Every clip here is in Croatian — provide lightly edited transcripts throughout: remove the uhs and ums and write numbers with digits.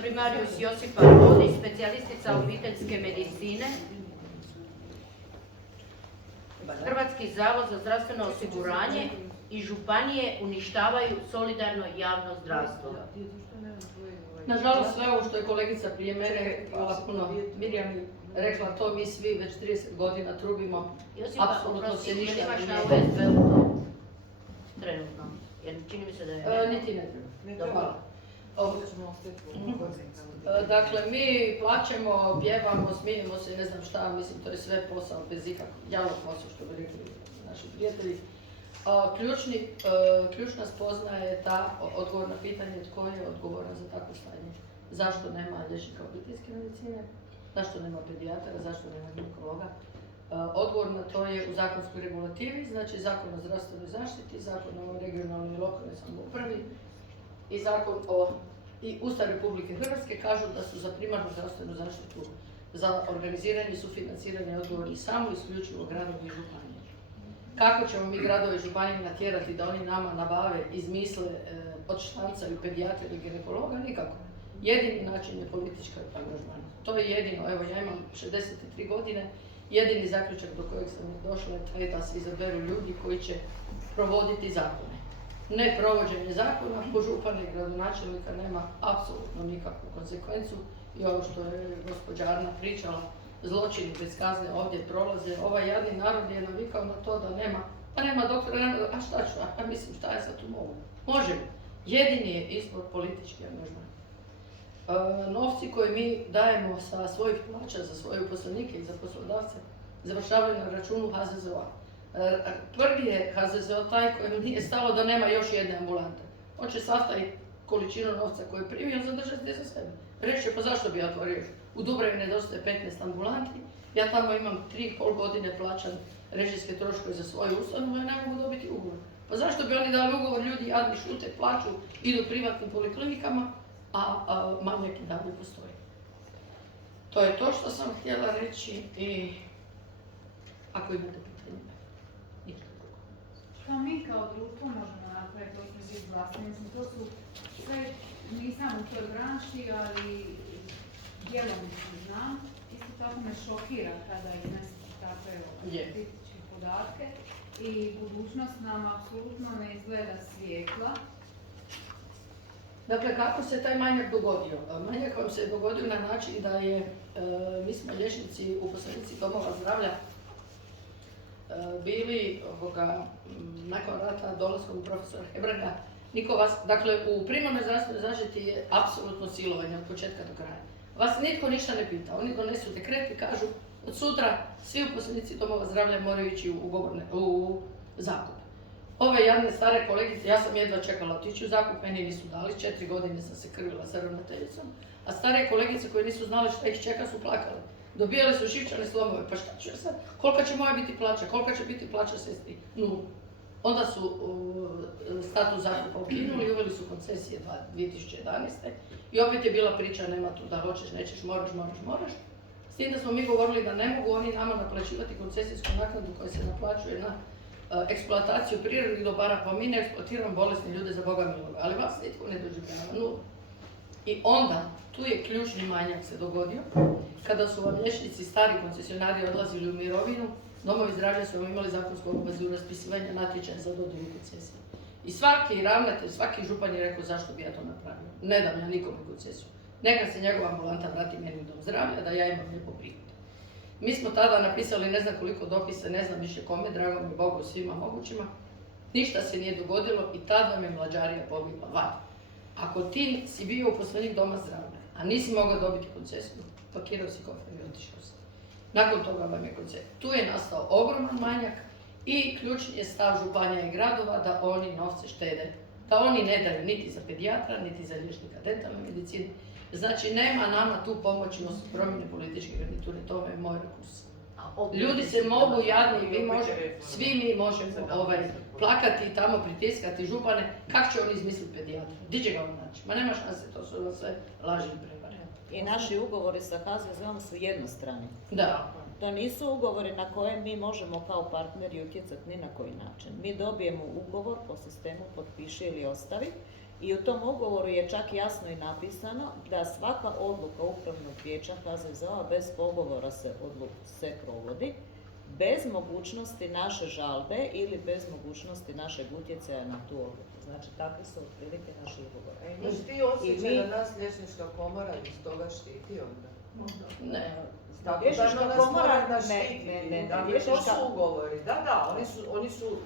primarius Josipa Rodi, specijalistica obiteljske medicine, Hrvatski zavod za zdravstveno osiguranje i županije uništavaju solidarno javno zdravstvo. Nažalost, sve ovo što je kolegica prije mene, hvala puno Mirjani, rekla, to mi svi već 30 godina trubimo, apsolutno se ništa ne mijenja. Trenutno, jer čini mi se da je... Niti ne treba. Dakle, mi plaćemo, pjevamo, smijemo se, ne znam šta, mislim, to je sve posao bez ikakvog jalog posao, što bi rekli naši prijatelji. Ključna spoznaja je ta odgovor na pitanje tko je odgovoran za takvo stanje. Zašto nema liječnika obiteljske medicine, zašto nema pedijatara, zašto nema ginekologa. Odgovor na to je u zakonskoj regulativi, znači Zakon o zdravstvenoj zaštiti, Zakon o regionalnoj i lokalnoj samoupravi i Ustav Republike Hrvatske kažu da su za primarnu zdravstvenu zaštitu, za organiziranje i sufinanciranje odgovorni samo isključivo gradovi i županije. Kako ćemo mi gradovi i županije natjerati da oni nama nabave, izmisle, odštancaju pedijatra ili ginekologa? Nikako. Jedini način je politička angažmana. To je jedino, evo ja imam 63 godine, jedini zaključak do kojeg sam došla je taj da se izaberu ljudi koji će provoditi zakone. Ne provođenje zakona po župana i gradonačelnika nema apsolutno nikakvu konsekvencu i ovo što je gospođa Arna pričala, zločini bez kazne ovdje prolaze. Ovaj jadni narod je navikao na to da nema doktora, a šta ću, a mislim šta ja sad tu mogu? Možemo. Jedini je izbor politički angažman. Novci koje mi dajemo sa svojih plaća za svoje uposlenike i za poslodavce završavaju na računu HZZO-a. Prvi je HZZO taj kojem nije stalo da nema još jedne ambulante. On će sav taj količinu novca koju je primio zadržati za sebe. Reći će, pa zašto bi ja otvorio? U Dubravi nedostaje 15 ambulanti, ja tamo imam 3,5 godine plaćan režijske troškove za svoju ustanovu i ne mogu dobiti ugovor. Pa zašto bi oni dali ugovor, ljudi jadni šute, plaću, idu privatnim poliklinikama, a manjak i dalje postoji. To je to što sam htjela reći i ako imate pitanje, ništa drugo. Što mi kao društvo možemo napraviti, to smo svi glasni, mislim, to su sve, nisam u toj branši, ali djelomično znam. Isto tako me šokira kada iznesete takve statističke podatke i budućnost nam apsolutno ne izgleda svijetla. Dakle, kako se taj manjak dogodio? Manjak vam se dogodio na način da je, mi smo liječnici, uposlenici domova zdravlja, bili nakon rata dolaskom profesora Hebranga, niko vas, dakle u primarnoj zdravstvenoj zaštiti je apsolutno silovanje od početka do kraja. Vas nitko ništa ne pita, oni donesu dekret i kažu od sutra svi uposlenici domova zdravlja moraju ići u zakup. Ove jadne stare kolegice, ja sam jedva čekala otići u zakup, meni nisu dali, 4 godine sam se krvila sa ravnateljicom, a stare kolegice koje nisu znali šta ih čeka su plakale. Dobijali su živčane slomove, pa šta ću ja sad? Kolika će moja biti plaća? Kolika će biti plaća sestri? Onda su status zakupa ukinuli i uveli su koncesije 2011. I opet je bila priča, nema tu da hoćeš, nećeš, moraš. S tim da smo mi govorili da ne mogu oni nama naplaćivati koncesijsku naknadu koja se naplaćuje na eksploataciju prirodnih dobara, pa mi ne eksploatiramo bolesne ljude za Boga miloga, ali vas nitko ne doživljava, nula. I onda, tu je ključni manjak se dogodio, kada su vam liječnici, stari koncesionari odlazili u mirovinu, domovi zdravlja su vam imali zakonsku obavezu raspisivanja natječaja za dodjelu koncesije. I svaki ravnatelj, svaki župan je rekao zašto bi ja to napravio. Ne dam ja nikome koncesiju. Neka se njegova ambulanta vrati meni u dom zdravlja, da ja imam lijepo prihod. Mi smo tada napisali ne znam koliko dopisa, ne znam više kome, drago mi Bogu, svima mogućima. Ništa se nije dogodilo i tada vam je mlađarija pobjegla van. Ako ti si bio uposlenik doma zdravlja, a nisi mogao dobiti koncesiju, pakirao si kofer i otišao si. Nakon toga vam je koncesija. Tu je nastao ogroman manjak i ključni je stav županija i gradova da oni novce štede. Da oni ne daju niti za pedijatra, niti za liječnika dentalne medicine. Znači, nema nama tu pomoći osim promjene političke garniture, to je moj rekurs. Ljudi se mogu jadni, svi mi možemo plakati i tamo pritiskati župane, kako će oni izmisliti pedijatra? Gdje će ga on naći? Ma nema šanse, to su sve laži i prevare. I naši ugovori sa HZZO-om su jednostrani. Da. To nisu ugovori na koje mi možemo kao partneri utjecati ni na koji način. Mi dobijemo ugovor po sistemu potpiši ili ostavi I u tom ugovoru je čak jasno i napisano da svaka odluka Upravnog vijeća HZZO-a bez pogovora se provodi, bez mogućnosti naše žalbe ili bez mogućnosti našeg utjecaja na tu odluku. Znači, takvi su otprilike naši ugovori. Imaš ti osjećaj da nas liječnička komora iz toga štiti onda? Ne. Liječnička komora nas ne, štiti. ne, Dakle, to su ugovori. Da, oni su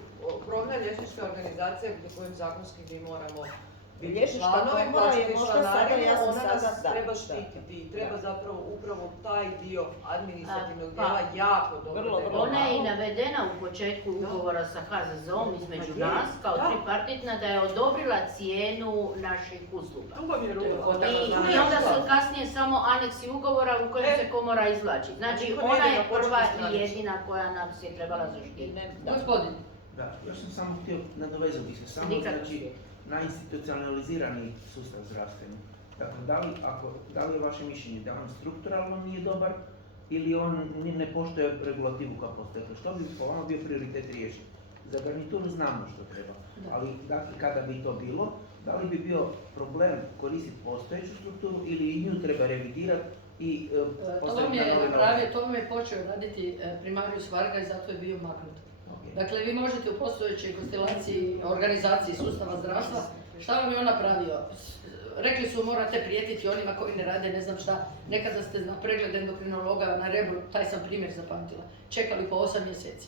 krovna liječnička organizacija u kojim zakonski mi moramo biti Liječnička članovi, komora je plaćati možda sada, članarine, ja sam ona nas sada, treba da, štititi i treba da. zapravo upravo taj dio administrativnog Pa, dijela jako dobro vrlo, vrlo regulirati. Ona je i navedena u početku ugovora sa HZZO-om između Ma je, nas kao da. tripartitna da je odobrila cijenu naših usluga. Drugo I onda su kasnije samo aneksi ugovora u kojem se komora izvlači. Znači niko ne ona ide je na početnu prva stranicu. i jedina koja nas je trebala zaštititi. Gospodin, Da, još sam samo htio, nadovezao bih se samo, Nikad znači, uspije. na institucionalizirani sustav zdravstveni. Dakle, da li je vaše mišljenje da on strukturalno nije dobar ili on ne poštuje regulativu kao postoje? Dakle, što bi po vama bio prioritet riješiti? Za garnituru znamo što treba, ali dakle, kada bi to bilo, da li bi bio problem koristiti postojeću strukturu ili i nju treba revidirati i to postaviti vam na je nove napravio, to vam je počeo raditi primarius Varga i zato je bio maknut. Dakle, vi možete u postojećoj konstelaciji, organizaciji sustava zdravstva, šta vam je on napravio? Rekli su morate prijetiti onima koji ne rade ne znam šta. Nekada ste na pregled endokrinologa na Rebru, taj sam primjer zapamtila, čekali po 8 mjeseci.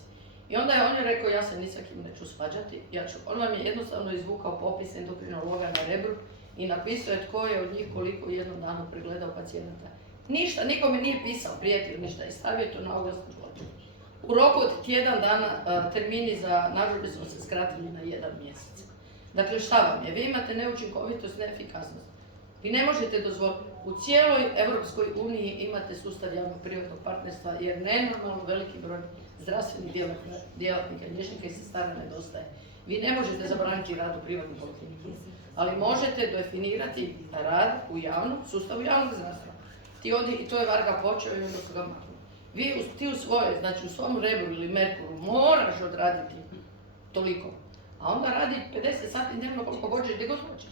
I onda je on rekao ja se ni sa kim neću svađati, on vam je jednostavno izvukao popis endokrinologa na Rebru i napisao je tko je od njih koliko u jednom danu pregledao pacijenata. Ništa, nikome nije pisao, prijetio ništa i stavio to na oglasnu ploču. U roku od tjedan dana termini za narudžbe su se skratili na 1 mjesec. Dakle, šta vam je? Vi imate neučinkovitost, neefikasnost. Vi ne možete dozvoliti. U cijeloj Europskoj uniji imate sustav javno-privatnog partnerstva jer nenormalno veliki broj zdravstvenih djelatnika, liječnika i sestara nedostaje. Vi ne možete zabraniti rad u privatnom polikliniku, ali možete definirati rad u javnom sustavu javnog zdravstva. I to je Varga počeo i onda su ga maknuli. Ti u svojoj, znači u svom Rebru ili Merkuru moraš odraditi toliko, a onda radi 50 sati dnevno koliko hoćeš, gdje god hoćeš.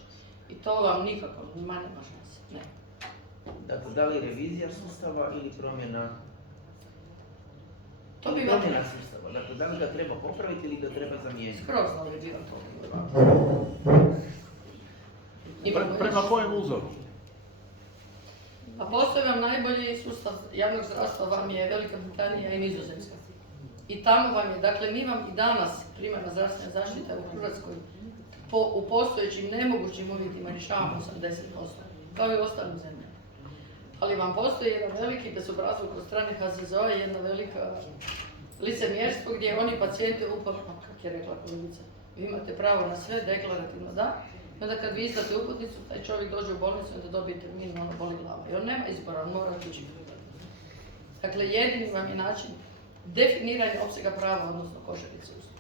I to vam nikako, nema šanse. Ne. Dakle, da li revizija sustava ili promjena? To bi promjena sustava. Dakle, da li ga treba popraviti ili ga treba zamijeniti? skroz određivan to. Prema kojem uzoru? A postoji vam najbolji sustav javnog zdravstva, vam je Velika Britanija i Nizozemska. I tamo vam je, dakle mi vam i danas primarna zdravstvena zaštita u Hrvatskoj u postojećim nemogućim uvjetima rješavamo 80%, kao i u ostalim zemljama. Ali vam postoji jedan veliki bezobrazluk od strane HZZO-a i jedna velika licemjerstvo gdje oni pacijente uporno, kako je rekla kolegica, vi imate pravo na sve, deklarativno da, i onda kad vi izdate uputnicu, taj čovjek dođe u bolnicu i onda dobije termin, ono boli glava. I on nema izbora, on mora otići. Dakle, jedini vam je način definiranja opsega prava, odnosno košarice usluga.